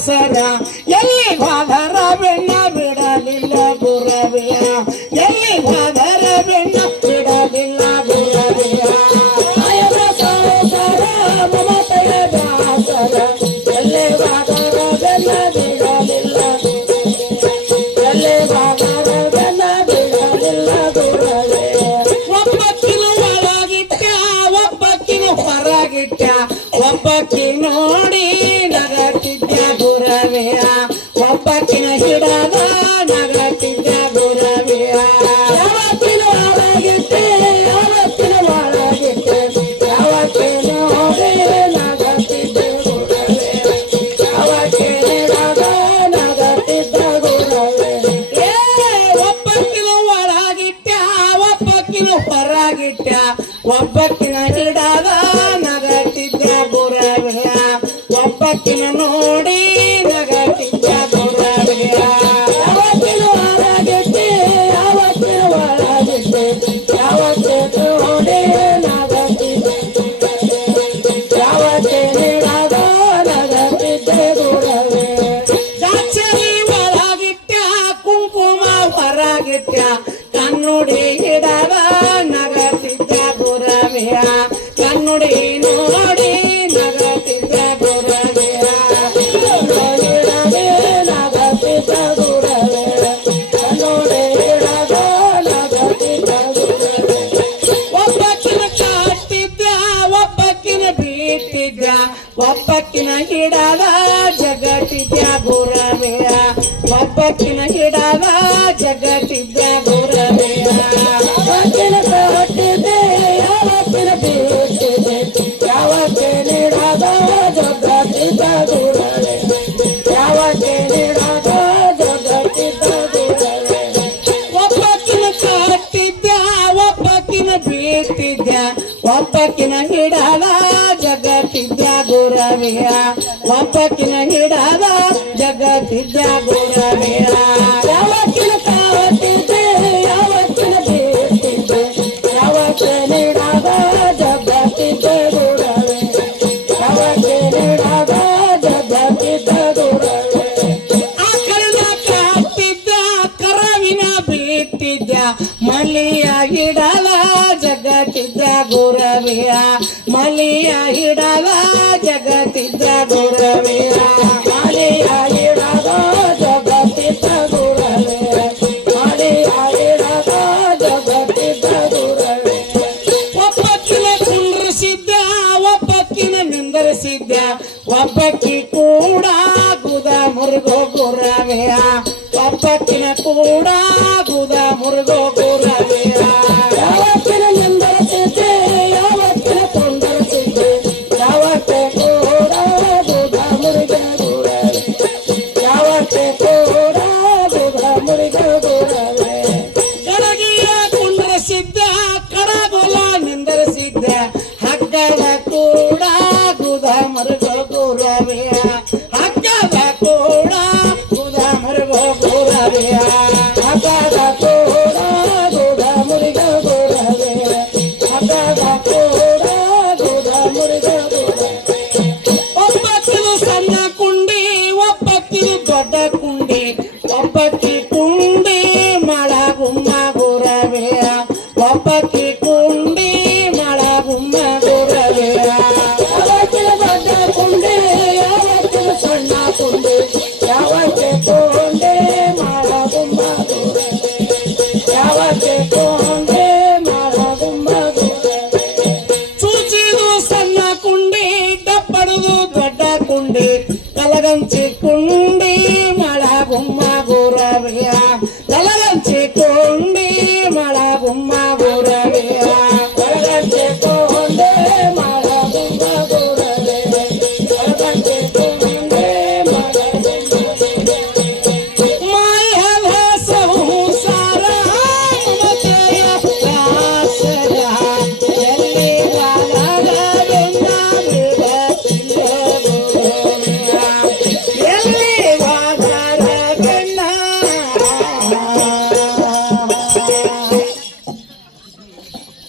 ದಾಸರ ಎಲ್ಲಿ ಹೋದರ ಬೆನ್ನ ಬಿಡಲಿಲ್ಲ ಗುರವಿಯ ಎಲ್ಲಿ ಹೋದರ ಬೆನ್ನ ಬಿಡಲಿಲ್ಲ ಗುರವಿಯ ದಾಸರ ಮಮತೆಯ ದಾಸರ ಎಲ್ಲಿ ಹೋದರ ಬೆನ್ನ ಬಿಡಲಿಲ್ಲ ಎಲ್ಲಿ ಹೋದರ ಬೆನ್ನ ಬಿಡಲಿಲ್ಲ ಗುರವಿಯ ಒಬ್ಬಕ್ಕಿನ ಒಳಗಿಟ್ಟ ಒಬ್ಬಕ್ಕಿನ ಹೊರಗಿಟ್ಟ ಒಬ್ಬಕ್ಕಿ ನೋಡಿ ನಗತಿದ್ದ ಗುರವಿಯ ಒಬ್ಬಕ್ಕಿನ ಹಿಡದ ನಗತಿದ್ದ ಗುರವಿಯ ಯಾವತ್ತಿನ ಒಳಗಿಟ್ಟೆ ಯಾವತ್ತಿನ ಒಳಗಿಟ್ಟೆ ಯಾವತ್ತಿನ ನೋಡಿ ನಗತಿದ್ದ ಗುರವಿಯ ಯಾವತ್ತಿನ ಹಿಡದ ನಗತಿದ್ದ ಗುರವಿಯ ಒಬ್ಬಕ್ಕಿನ ಒಳಗಿಟ್ಟ ಒಬ್ಬಕ್ಕಿನ ಹೊರಗಿಟ್ಟ ಒಬ್ಬಕ್ಕಿನ ಹಿಡದ ನಗತಿದ್ದ ಗುರವಿಯ ಒಬ್ಬಕ್ಕಿನ ನೋಡಿ ನಗತಿದ್ದ ಗುರವಿಯ ಯಾವತ್ತಿನ ಹೊರಗಿಟ್ಟೆ ಯಾವತ್ತಿನ ಒಳಗಿಟ್ಟೆ ಯಾವತ್ತಿನ ನೋಡಿ ನಗತಿದ್ದ ಯಾವತ್ತಿನ ಹಿಡದ ನಗತಿದ್ದ ಗುರವಿಯ ದಾಕ್ಷಿ ಒಳಗಿಟ್ಟ ಕುಂಕುಮ ಹೊರಗಿಟ್ಟ ಕಣ್ಣುಡಿ ಹಿಡದ ನಗತಿದ್ದ ಗುರವಿಯ ಕಣ್ಣುಡಿ ನೋಡಿ ನಗತಿದ್ದ ಗುರವಿಯ ನಗತಿದ್ದ ಗುರವಿಯ ಕಣ್ಣುಡಿ ಹಿಡದ ನಗತಿದ್ದ ಗುರವಿಯ ಒಬ್ಬಕ್ಕಿನ ಕಾಟಿದ್ದ ಒಬ್ಬಕ್ಕಿನ ಬೀಟಿದ್ದ ಒಬ್ಬಕ್ಕಿನ ಹಿಡದ ಜಗತ್ತಿದ್ದ ಗುರವಿಯ ಒಬ್ಬಕ್ಕಿನ ಹಿಡದ ಜಗತ್ತಿದ್ದ ಗುರವಿಯ ಯಾವತ್ತಿನ ಕಾಟಿದ್ದೆ ಯಾವತ್ತಿನ ಬೀಟಿದ್ದೆ ಯಾವತ್ತಿನ ಹಿಡದ ಜಗತ್ತಿದ್ದ ಗುರವಿಯ ಯಾವತ್ತಿನ ಹಿಡದ ಜಗತ್ತಿದ್ದ ಗುರವಿಯ ಒಬ್ಬಕ್ಕಿನ ಕಾಟಿದ್ದ ಒಬ್ಬಕ್ಕಿನ ಬೀಟಿದ್ದ ಒಬ್ಬಕ್ಕಿನ ಹಿಡದ ಜಗತ್ತಿದ್ದ ಗುರವಿಯ ಒಬ್ಬಕ್ಕಿನ ಹಿಡದ ಜಗತ್ತಿದ್ದ ಗುರವಿಯ ಯಾವತ್ತಿನ ಕಾಟಿದ್ದೆ ಯಾವತ್ತಿನ ಬೀಟಿದ್ದೆ ಯಾವತ್ತಿನ ಹಿಡದ ಜಗತ್ತಿದ್ದ ಗುರವಿಯ ಯಾವತ್ತಿನ ಹಿಡದ ಜಗತ್ತಿದ್ದ ಗುರವಿಯ ಆಕಳನ ಕಾಟಿದ್ದ ಕರವಿನ ಬೀಟಿದ್ದ ಮಲ್ಲಿಯ ಹಿಡದ ಜಗತ್ತಿದ್ದ ಗುರವಿಯ ಮಲ್ಲಿಯ ಹಿಡದ ಜಗತ್ತಿದ್ದ ಗುರವಿಯ ಮಲ್ಲಿಯ ಹಿಡದ ಜಗತ್ತಿದ್ದ ಗುರವಿಯ ಮಲ್ಲಿಯ ಹಿಡದ ಜಗತ್ತಿದ್ದ ಗುರವಿಯ ಒಬ್ಬಕ್ಕಿನ ಕುಂಡ್ರಿಸಿದ್ದ ಒಬ್ಬಕ್ಕಿನ ನಿಂದರಿಸಿದ್ದ ಒಬ್ಬಕ್ಕಿ ಕೂಡ ಗುದ ಮುರುಗೋ ಗುರವಿಯ ಒಬ್ಬಕ್ಕಿನ ಕೂಡ ಗುದ ಮುರುಗೋ ಗುರವಿಯ ಯಾವತ್ತಿನ ನಿಂದರಿಸಿದ್ದೆ ಯಾವತ್ತಿನ ಕುಂಡರಿಸಿದ್ದೆ ಯಾವತ್ತೆ ಕೂಡ ಗುದ ಮುರುಗ ಗುರವಿಯ ಯಾವತ್ತೆ ಕೂಡ ಗುದ ಮುರುಗ ಗುರವಿಯ ಕಡಗಿಯ ಕುಂಡರಿಸಿದ್ದ ಕಡಬಲ ನಿಂದರಿಸಿದ್ದ ಹಗ್ಗದ ಕೂಡ ಗುದ ಮುರುಗೋ ಗುರವಿಯ ಹಗ್ಗದ ಕೂಡ ಗುದ ಮುರುಗೋ ಗುರವಿಯ ಹಗ್ಗದ ಕೂಡ ಗುದ ಮುರುಗ ಗುರವಿಯ ಹಗ್ಗದ ಕೂಡ ಗುದ ಮುರುಗ ಗುರವಿಯ ಒಬ್ಬಕ್ಕಿನ ಸಣ್ಣ ಕುಂಡಿ ಒಬ್ಬಕ್ಕಿನ ದೊಡ್ಡ ಕುಂಡಿ ಒಬ್ಬಕ್ಕಿ ಕುಂಡಿ ಮಳಗುಮ್ಮ ಗುರವಿಯ ಒಬ್ಬಕ್ಕಿ ಕುಂಡಿ ಮಳಗುಮ್ಮ ಗುರವಿಯ ಯಾವತ್ತಿನ ದೊಡ್ಡ ಕುಂಡಿ ಯಾವತ್ತಿನ ಸಣ್ಣ ಕುಂಡಿ ಯಾವತ್ತೆ ಕುಂಡಿ ಮಳಗುಮ್ಮ ಗುರವಿಯ ಯಾವತ್ತೆ ಕುಂಡಿ ಮಳಗುಮ್ಮ ಗುರವಿಯ ಚೂಚಿದು ಸಣ್ಣ ಕುಂಡಿ ಡಪ್ಪಡುದು ದೊಡ್ಡ ಕುಂಡಿ ಕಲಗಂಚಿ ಕುಂಡಿ ಮಳಗುಮ್ಮ